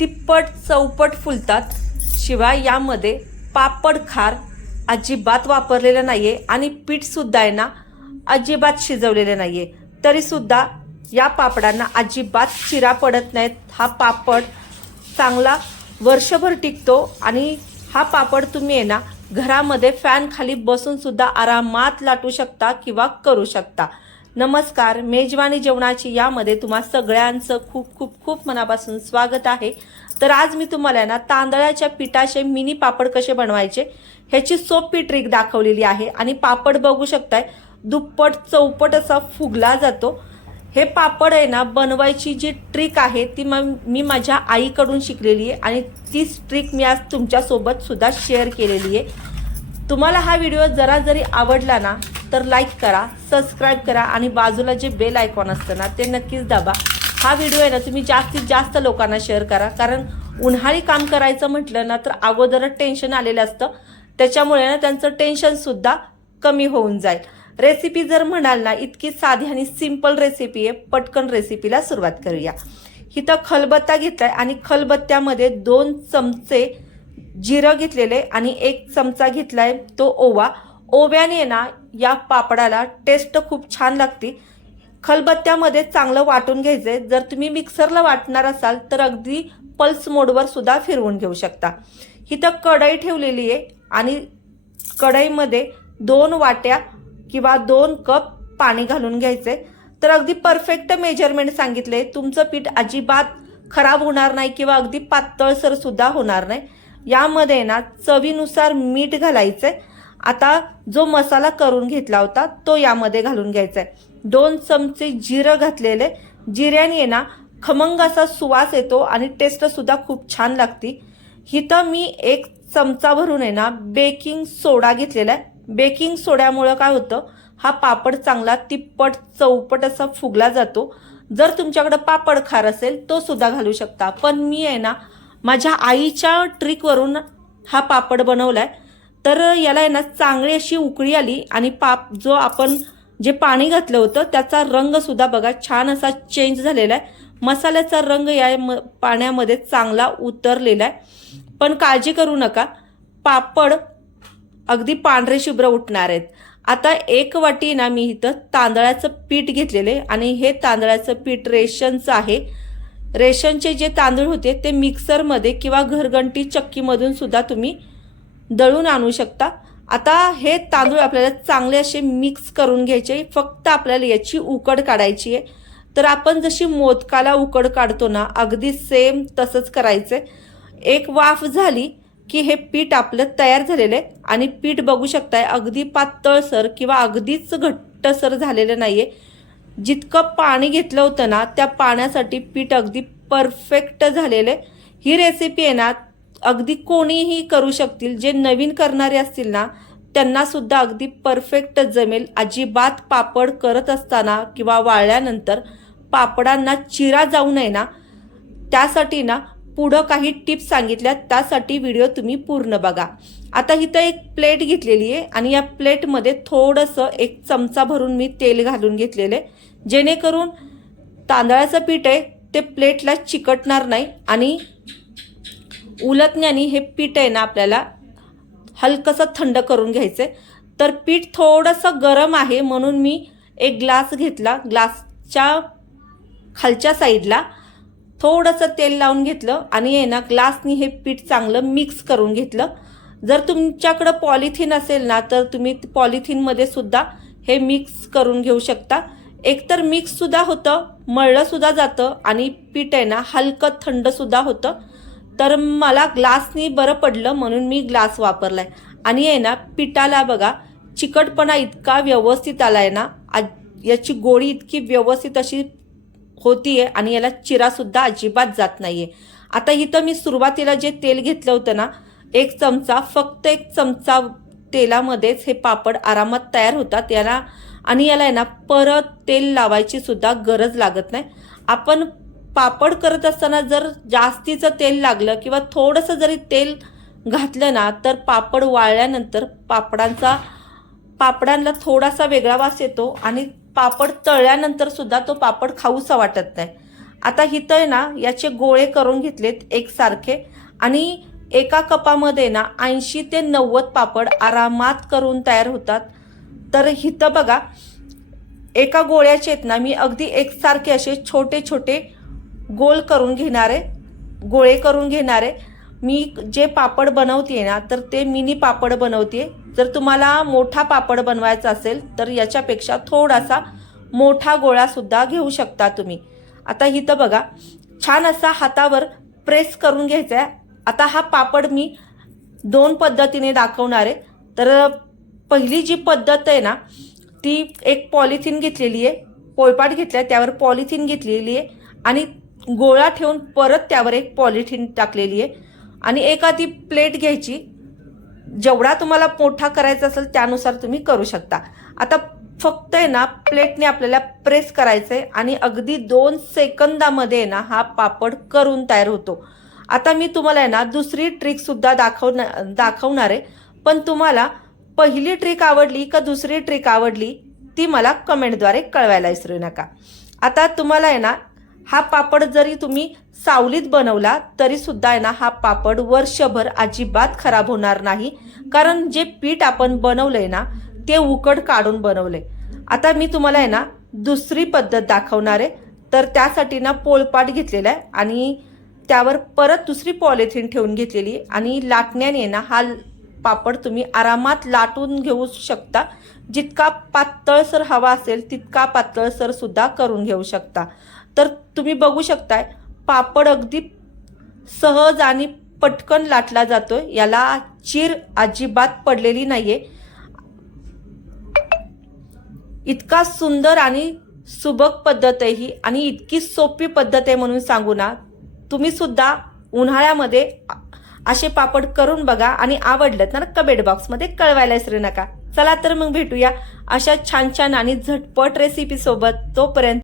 तिप्पट चौपट फुलतात. शिवाय यामध्ये पापड खार अजिबात वापरलेलं नाही आहे आणि पीठसुद्धा आहे ना अजिबात शिजवलेलं आहे तरीसुद्धा या पापडांना अजिबात चिरा पडत नाहीत. हा पापड चांगला वर्षभर टिकतो आणि हा पापड तुम्ही आहे ना घरामध्ये फॅन खाली आरामात लाटू शकता किंवा करू शकता. नमस्कार मेजवानी जेवणाची यामध्ये तुम्हा सगळ्यांचं खूप खूप खूप मनापासून स्वागत आहे. तर आज मी तुम्हाला आहे ना तांदळाच्या पिठाचे मिनी पापड कसे बनवायचे ह्याची सोपी ट्रिक दाखवलेली आहे. आणि पापड बघू शकताय दुप्पट चौपट असा फुगला जातो. हे पापड आहे ना बनवायची जी ट्रिक आहे ती मग मी माझ्या आईकडून शिकलेली आहे. आणि तीच ट्रिक मी आज तुमच्यासोबत सुद्धा शेअर केलेली आहे. तुम्हाला हा व्हिडिओ जरा जरी आवडला ना तर लाईक करा सबस्क्राईब करा आणि बाजूला जे बेल आयकॉन असतं ना ते नक्कीच दाबा. हा व्हिडिओ आहे ना तुम्ही जास्तीत जास्त लोकांना शेअर करा. कारण उन्हाळी काम करायचं म्हटलं ना तर अगोदरच टेन्शन आलेलं असतं. त्याच्यामुळे ना त्यांचं टेन्शनसुद्धा कमी होऊन जाईल. रेसिपी जर म्हणाल ना इतकी साधी आणि सिंपल रेसिपी आहे. पटकन रेसिपीला सुरुवात करूया. इथं खलबत्ता घेतलाय आणि खलबत्त्यामध्ये दोन चमचे जिरं घेतलेले आणि एक चमचा घेतलाय तो ओवा. ओव्याने ना या पापडाला टेस्ट खूप छान लागते. खलबत्त्यामध्ये चांगलं वाटून घ्यायचंय जर तुम्ही मिक्सरला वाटणार असाल तर अगदी पल्स मोडवर सुद्धा फिरवून घेऊ शकता. इथं कढई ठेवलेली आहे आणि कढईमध्ये दोन वाट्या किंवा दोन कप पाणी घालून घ्यायचे. तर अगदी परफेक्ट मेजरमेंट सांगितले. तुमचं पीठ अजिबात खराब होणार नाही किंवा अगदी पातळसर सुद्धा होणार नाही. यामध्ये ना चवीनुसार मीठ घालायचंय. आता जो मसाला करून घेतला होता तो यामध्ये घालून घ्यायचा आहे दोन चमचे जिरं घातलेले. जिऱ्याने आहे ना खमंग असा सुवास येतो आणि टेस्टसुद्धा खूप छान लागती. इथं मी एक चमचा भरून आहे ना बेकिंग सोडा घेतलेला आहे बेकिंग सोड्यामुळं काय होतं हा पापड चांगला तिप्पट चौपट असा फुगला जातो. जर तुमच्याकडं पापड खार असेल तो सुद्धा घालू शकता. पण मी आहे ना माझ्या आईच्या ट्रिकवरून हा पापड बनवला आहे तर याला आहे ना चांगली अशी उकळी आली आणि पाप जो आपण जे पाणी घातलं होतं त्याचा रंग सुद्धा बघा छान असा चेंज झालेला आहे. मसाल्याचा रंग या म पाण्यामध्ये चांगला उतरलेला आहे. पण काळजी करू नका पापड अगदी पांढरे शुभ्र उठणार आहेत. आता एक वाटी ना मी इथं तांदळाचं पीठ घेतलेले आणि हे तांदळाचं पीठ रेशनचं आहे. रेशनचे जे तांदूळ होते ते मिक्सरमध्ये किंवा घरघंटी चक्कीमधून सुद्धा तुम्ही दळून आणू शकता. आता हे तांदूळ आपल्याला चांगले असे मिक्स करून घ्यायचे. फक्त आपल्याला याची उकड काढायची आहे. तर आपण जशी मोदकाला उकड काढतो ना अगदी सेम तसंच करायचं एक वाफ झाली की हे पीठ आपलं तयार झालेलं आहे. आणि पीठ बघू शकताय अगदी पातळसर किंवा अगदीच घट्टसर झालेलं नाही आहे जितकं पाणी घेतलं होतं ना त्या पाण्यासाठी पीठ अगदी परफेक्ट झालेलं आहे. ही रेसिपी आहे ना अगदी कोणीही करू शकतील जे नवीन करणारे असतील ना त्यांना सुद्धा अगदी परफेक्ट जमेल. अजिबात पापड करत असताना किंवा वाळल्यानंतर पापडांना चिरा जाऊ नये ना. त्यासाठी ना पुढं काही टिप्स सांगितल्या त्यासाठी व्हिडिओ तुम्ही पूर्ण बघा. आता इथं एक प्लेट घेतलेली आहे आणि या प्लेटमध्ये थोडंसं एक चमचा भरून मी तेल घालून घेतलेलं आहे. जेणेकरून तांदळाचं पीठ आहे ते प्लेटला चिकटणार नाही आणि उलटण्याने हे पीठ आहे ना आपल्याला हलकंसं थंड करून घ्यायचं आहे तर पीठ थोडंसं गरम आहे म्हणून मी एक ग्लास घेतला. ग्लासच्या खालच्या साईडला थोडंसं तेल लावून घेतलं आणि आहे ना ग्लासनी हे पीठ चांगलं मिक्स करून घेतलं. जर तुमच्याकडं पॉलिथिन असेल ना तर तुम्ही पॉलिथिनमध्ये सुद्धा हे मिक्स करून घेऊ शकता. एकतर मिक्ससुद्धा होतं मळलंसुद्धा जातं आणि पीठ आहे ना हलकं थंडसुद्धा होतं. तर मला ग्लासनी बरं पडलं म्हणून मी ग्लास वापरलाय. आणि आहे ना पिठाला बघा चिकटपणा इतका व्यवस्थित आलाय ना याची गोळी इतकी व्यवस्थित अशी होतीये आणि याला चिरासुद्धा अजिबात जात नाहीये. आता इथं मी सुरुवातीला जे तेल घेतलं होतं ना एक चमचा फक्त एक चमचा तेलामध्येच हे पापड आरामात तयार होतात याला. आणि याला आहे ना परत तेल लावायची सुद्धा गरज लागत नाही. आपण पापड करत असताना जर जास्तीचं तेल लागलं किंवा थोडंसं जरी तेल घातलं ना तर पापड वाळल्यानंतर पापडांचा पापडांना थोडासा वेगळा वास येतो आणि पापड तळल्यानंतर सुद्धा तो पापड खाऊसा वाटत नाही. आता हिथं आहे ना याचे गोळे करून घेतलेत एकसारखे आणि एका कपामध्ये ना ऐंशी ते नव्वद पापड आरामात करून तयार होतात. तर हिथं बघा एका गोळ्याचे आहेत ना मी अगदी एकसारखे असे छोटे छोटे गोल करून घेणारे गोळे करून घेणारे. मी जे पापड बनवते ना तर ते मिनी पापड बनवते जर तुम्हाला मोठा पापड बनवायचा असेल तर याच्यापेक्षा थोडासा मोठा गोळासुद्धा घेऊ शकता तुम्ही. आता इथं बघा छान असा हातावर प्रेस करून घ्यायचा आहे. आता हा पापड मी दोन पद्धतीने दाखवणार आहे. तर पहिली जी पद्धत आहे ना ती एक पॉलिथिन घेतलेली आहे. पोळपाट घेतल्या त्यावर पॉलिथिन घेतलेली आहे. आणि गोळा ठेवून परत त्यावर एक पॉलिथिन टाकलेली आहे. आणि एखादी प्लेट घ्यायची. जेवढा तुम्हाला मोठा करायचा असेल त्यानुसार तुम्ही करू शकता. आता फक्त आहे ना प्लेटने आपल्याला प्रेस करायचं आहे आणि अगदी दोन सेकंदामध्ये आहे ना हा पापड करून तयार होतो. आता मी तुम्हाला आहे ना दुसरी ट्रिकसुद्धा दाखवणार दाखवणार आहे. पण तुम्हाला पहिली ट्रिक आवडली का दुसरी ट्रिक आवडली ती मला कमेंटद्वारे कळवायला विसरू नका. आता तुम्हाला आहे ना हा पापड जरी तुम्ही सावलीत बनवला तरी सुद्धा आहे ना हा पापड वर्षभर अजिबात खराब होणार नाही. कारण जे पीठ आपण बनवलंय ना ते उकड काढून बनवलंय. आता मी तुम्हाला आहे ना दुसरी पद्धत दाखवणार आहे. तर त्यासाठी ना पोळपाट घेतलेला आहे आणि त्यावर परत दुसरी पॉलिथिन ठेवून घेतलेली आणि लाटण्याने ना हा पापड तुम्ही आरामात लाटून घेऊ शकता. जितका पातळसर हवा असेल तितका पातळसर सुद्धा करून घेऊ शकता. तर तुम्ही बघू शकताय पापड अगदी सहज आणि पटकन लाटला जातोय. याला चीर अजिबात पडलेली नाहीये. इतका सुंदर आणि सुबक पद्धत आहे ही आणि इतकी सोपी पद्धत आहे म्हणून सांगू ना. तुम्ही सुद्धा उन्हाळ्यामध्ये असे पापड करून बघा आणि आवडलं तर कमेंट बॉक्समध्ये कळवायला विसरू नका. चला तर मग भेटूया अशा छान छान आणि झटपट रेसिपी सोबत तोपर्यंत